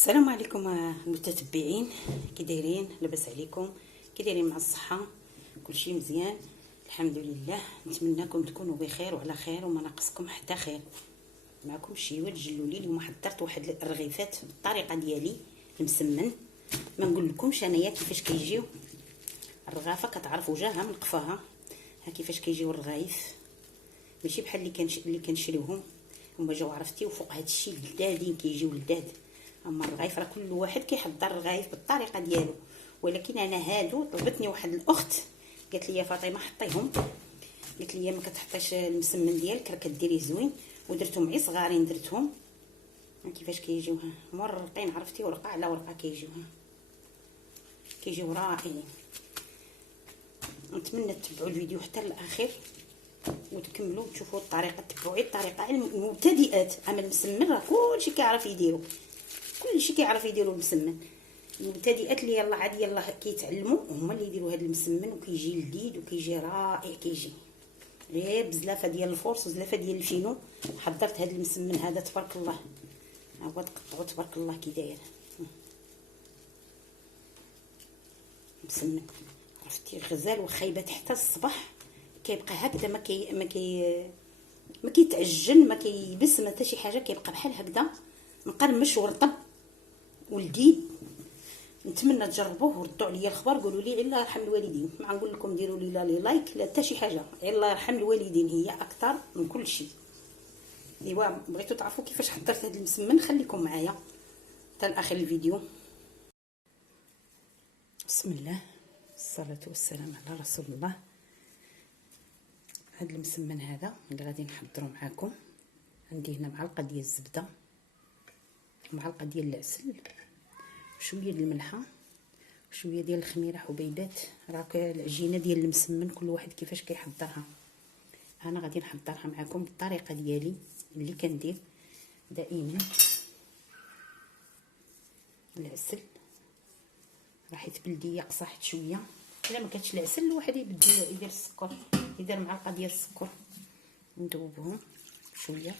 السلام عليكم المتتبعين، كي دايرين؟ لاباس عليكم؟ كي دايرين مع الصحه؟ كلشي مزيان الحمد لله. نتمنىكم تكونوا بخير وعلى خير وما ناقصكم حتى خير. معكم شيوات جلولي. اليوم حضرت واحد الرغيفات بالطريقه ديالي المسمن. ما نقول لكمش انايا كيفاش كيجيو الرغافه، كتعرفوا جاها من قفاها. ها كيفاش كيجيو الرغايف، ماشي بحال اللي كنشريوهم. هما جاو عرفتي وفوق هذا الشيء لذاذين، كيجيو لذاذ. اما الرغايف راه كل واحد كيحضر الرغايف بالطريقه ديالو، ولكن انا هادو طلبتني واحد الاخت قالت لي يا فاطمه حطيهم، قالت لي ما كتحطيش المسمن ديالك راه كديريه زوين، ودرتهم عي صغارين درتهم. كيفاش كيجيو مرقين عرفتي، ورقه على ورقه كيجيو رائعين. نتمنى تتبعوا الفيديو حتى الاخير وتكملوا تشوفوا الطريقه، تبعوا الطريقه المبتدئات. اما المسمن راه كلشي كيعرف يديرو، كلشي كيعرف يديرو المسمن. المبتدئات اللي يلا عاد يلا كيتعلموا هما اللي يديروا هذا المسمن، وكيجي لذيذ وكيجي رائع. كيجي غير بزلافه ديال الفورس وزلافه ديال الفينو. حضرت هذا المسمن هذا تبارك الله، ها هو تقطعوا تبارك الله كي داير مسمن. عرفتي غزال وخايبه حتى الصباح كيبقى هكذا، ما كيتعجن، ما كيبس، ما حتى شي حاجه، كيبقى بحال هكذا مقرمش ورطب ولذيذ. نتمنى تجربوه وردوا عليا الخبر، قولوا لي الله يرحم الوالدين. ما نقول لكم ديروا لي لايك لا حتى شي حاجه، الله يرحم الوالدين هي اكثر من كل شيء. ايوا بغيتوا تعرفوا كيفاش حضرت هذا المسمن، خليكم معايا حتى لاخر الفيديو. بسم الله والصلاه والسلام على رسول الله. هذا المسمن هذا اللي غادي نحضروا معكم، عندي هنا معلقه ديال الزبده، معلقه ديال العسل، شويه ديال الملحه، وشويه ديال الخميره حبيبات. راك العجينه ديال المسمن كل واحد كيفاش كيحضرها. انا غادي نحضرها معكم بالطريقه ديالي اللي كندير دائما. العسل راح يتبلدي يقصى حتى شويه، الا ما كانش العسل الواحد يدير السكر، يدير معلقه ديال السكر، ندوبهم شويه.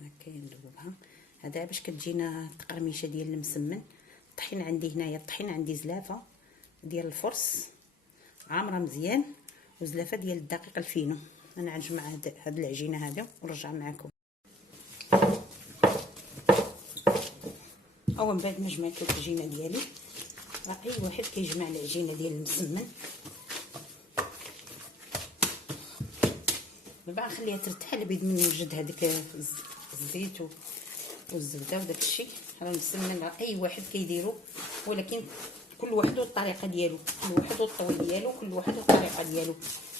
هكا ندوبها. هذا باش كتجينا التقرميشه ديال المسمن. الطحين عندي هنايا، الطحين عندي زلافه ديال الفرص عامره مزيان، وزلافه ديال الدقيق الفينو. انا غنجمع هاد العجينه هذه ونرجع معكم. اول من بعد ما جمعت العجينه ديالي، راه اي واحد كيجمع العجينه ديال المسمن. دابا نخليها ترتاح على بيد من نوجد هذيك الزيت والزبده وداك الشيء. راه المسمن راه اي واحد كيديرو، ولكن كل واحد والطريقه ديالو، كل واحد والطوي ديالو، كل واحد والطريقه ديالو.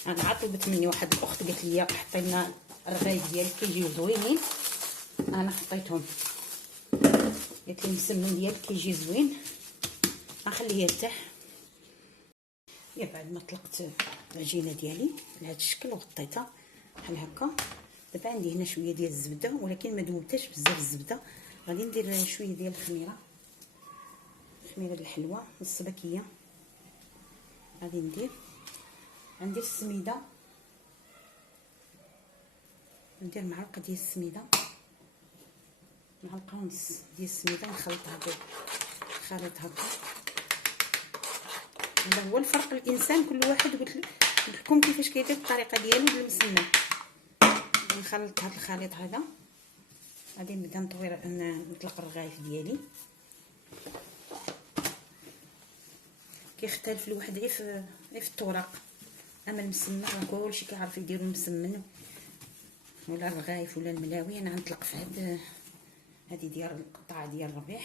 انا عاد طلبت مني واحد الاخت قالت لي حطي لنا الرغايف ديالك كيجيو زوينين، انا حطيتهم. قالت لي المسمن ديالك كيجي زوين، غنخليه يرتاح. بعد ما طلقت العجينه ديالي لهذا الشكل وغطيتها بحال هكا. دابا عندي هنا شويه ديال الزبده، ولكن ما ذوبتهاش بزاف الزبده. غادي ندير شويه ديال الخميره الحلوه السبكيه. غادي ندير السميده، ندير معلقه ديال السميده، معلقه ونص ديال السميده، نخلطها بالخليط هكا. هذا هو الفرق الانسان، كل واحد قلت لكم كيفاش كيدير الطريقه ديالو بالمسمن. نخلط هذا الخليط هذا، غادي نبدا نطلق الرغايف ديالي. كيختلف الواحد غير في الطرق، اما المسمن راه كلشي كيعرف يديروا المسمن ولا الرغايف ولا الملاوي. انا غنطلق في هذه ديال القطعه ديال الربيع.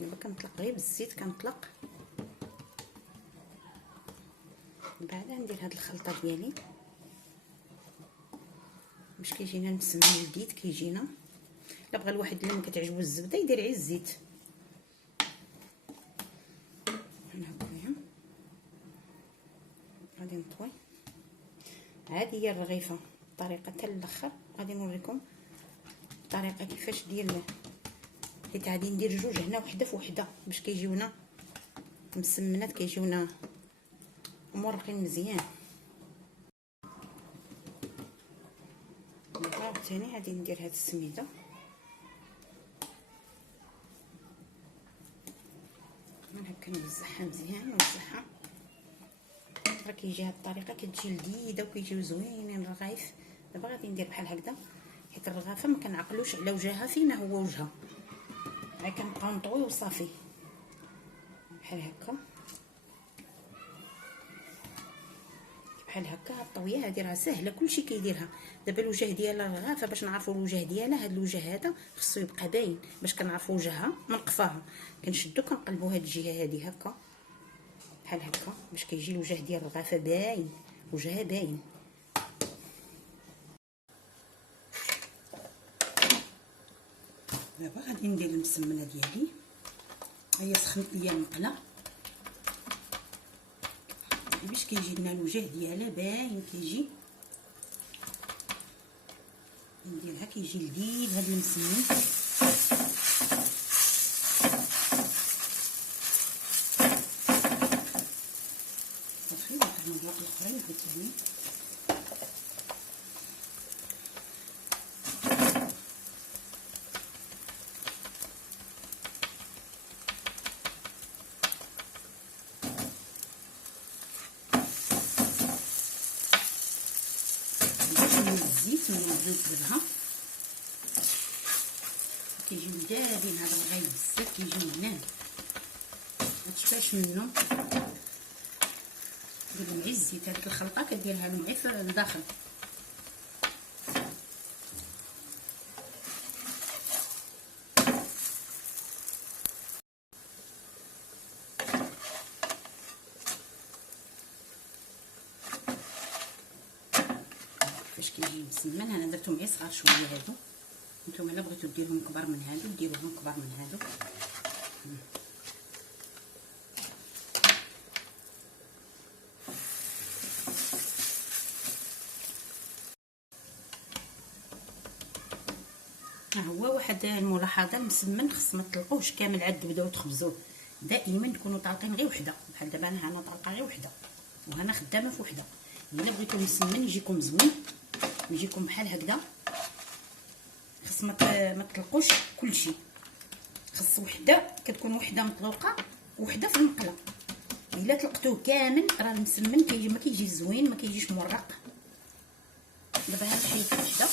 دابا كنطلق غير بالزيت، كنطلق. بعدا ندير هاد الخلطه ديالي باش كيجينا المسمن لذيذ. كيجينا الا بغى الواحد اللي ما كتعجبو الزبده يدير غير الزيت. هناكا غادي نطوي. هذه هي الرغيفه الطريقه حتى الاخر. غادي نوريكم الطريقه كيفاش ديال، حيت غادي ندير جوج هنا وحده فوحده باش كيجيونا مسمنات، كيجيونا مرقين مزيان. عاوتاني غادي ندير هاد السميده من هكا، نوزعها مزيان، نوزعها راه كيجي هاد الطريقه كتجي لذيذه وكيجيو زوينين الرغايف. دابا غادي ندير بحال هكذا، حيت الرغافه ما كنعقلوش على وجهها فينا هو وجهها، غير كنبقاو نطوي وصافي بحال هكا. بحال هكا الطويه هادي راه ساهله، كلشي كيديرها. دابا الوجه ديال الرغافه باش نعرفوا الوجه ديالها، هاد الوجه هذا خصو يبقى باين باش كنعرفوا وجهها من قفاها. كنشدو كنقلبوا هاد الجهه هادي هكا بحال هكا باش كيجي الوجه ديال الرغافه باين، وجهها باين. دابا غادي ندير المسمنه ديالي، هي سخنت ليا المقله باش كيجي لنا الوجه ديالها باين. كيجي نديرها كيجي لذيذ هاد المسمن. صافي نعملوا الورق الاخرين عاوتاني. الزيت من نزيد بدها كيجيو دابين، هذا الرغايف بزاف كيجيو بنان، متشفاش منه. دير معي الزيت، هذيك الخلطه كديرها له معي في الداخل. كيفاش كيجي مسمن. انا درتو معي صغار شويه هادو، نتوما الا بغيتو ديروهم كبار من هادو ديروهم كبار من هادو. ها هو واحد الملاحظه، المسمن خص ما تطلقوهش كامل عاد تبداو تخبزوه، دائما تكونوا طالقين غير وحده. بحال دابا انا طالقه غير وحده وهنا خدامه في وحده. الا بغيتو المسمن يجيكم زوين ويجيكم بحال هكذا، خص ما تطلقوش كلشي، خص وحده كتكون وحده مطلوقه وحده في المقله. الا طلقتوه كامل راه المسمن كيجي ما كيجيش زوين، ما كيجيش مورق. دابا هاد حيت وحده،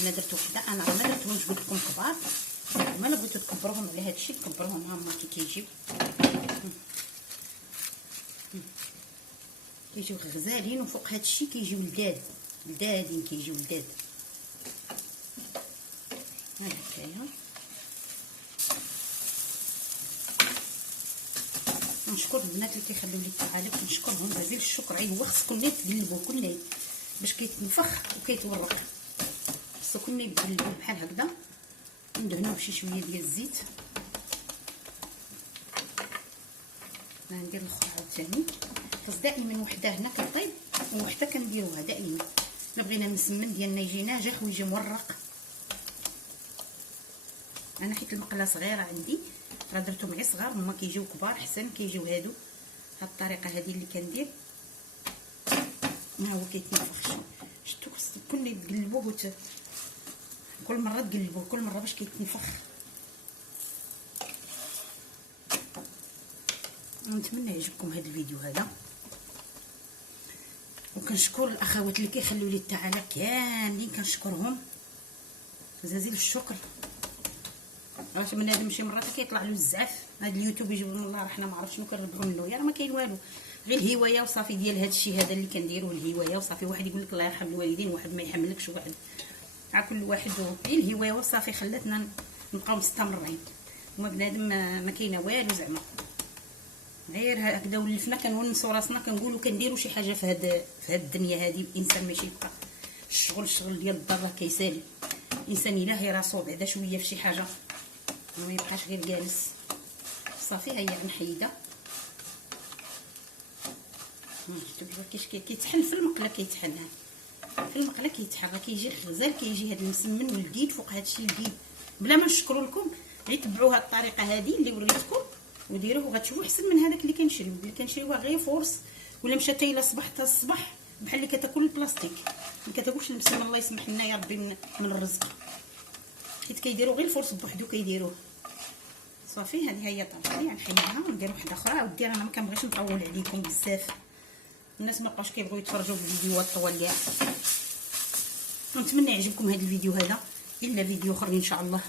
انا درت وحده، انا راه ما درتهمش قلت لكم كبار. نتوما الا بغيتو تكبروهم على هاد الشيء تكبروهم، ها هما كيجيو كيجيو غزالين، وفوق هاد الشيء كيجيو لذاذين كيجيو لذاذ. ها هكايا. نشكر البنات اللي كيخليو لي التعاليق، نشكرهم جزيل الشكر. هو خصكم تقلبوا كل باش كيتنفخ وكيتورق، خصكم تقلبوا بحال هكذا. ندهنوه بشي شويه ديال الزيت. ندير الاخر عاوتاني. خص دائما وحده هنا كطيب ووحده كنديروها دائما. الا بغينا المسمن ديالنا يجي ناجح ويجي مورق. انا حيت المقله صغيره عندي راه درتو معي صغار، هما كيجيو كبار احسن. كيجيو هادو هاد الطريقه هذه اللي كندير. ما هو كيتنفخش، شفتوا خصكم كل تقلبوه كل مره تقلبوه كل مره باش كيتنفخ. نتمنى يعجبكم هذا الفيديو هذا، وكنشكر الاخوات اللي كيخليو لي التعاليق كاملين، كنشكرهم جزيل الشكر. راه بنادم شي مرات كيطلع له الزعف، هذا اليوتيوب يجيب من الله، راه حنا ما عرف شنو كنربحوا منه، راه ما كاين والو، غير الهوايه وصافي ديال هذا الشيء هذا اللي كنديروه، الهوايه وصافي. واحد يقول لك الله يرحم الوالدين، واحد ما يحملكش، واحد على كل واحد غير الهوايه وصافي خلاتنا نبقاو مستمرين. وما بنادم ما كاينه والو زعما، غير هكذا ولفنا كنونسوا راسنا كنقولوا كنديروا شي حاجه في هاد الدنيا هذه. الانسان ماشي يبقى الشغل ديال الدار راه كيسالي. الانسان الا هي راسو بعدا شويه في شي حاجه ما يبقاش غير جالس صافي. هيا نحيدها. شفتوا كيفاش كيتحل في المقله، كيتحل في المقله كيتحرك، كيجي الغزال، كيجي هذا المسمن والجديد فوق هذا الشيء الجديد. بلا ما نشكروا لكم، غير تبعوا هذه الطريقه هذه اللي وريتكم وديروه، وغتشوفوا احسن من هذاك اللي كنشريو. اللي كنشريوها غير فورس، ولا مشات الى صباح حتى الصباح بحال اللي كتاكل البلاستيك، ما كتاكلش المسمن. الله يسمح لنا يا ربي من الرزق، حيت كيديروا غير الفورس بوحدو كيديروه. صافي هذه هي طريقتي، غنحيدها وندير واحده اخرى. ودي انا ما كنبغيش نطول عليكم بزاف، الناس ما بقاوش كيبغيو يتفرجوا في الفيديوهات الطوال. نتمنى يعجبكم هذا الفيديو هذا، الا فيديو اخر ان شاء الله.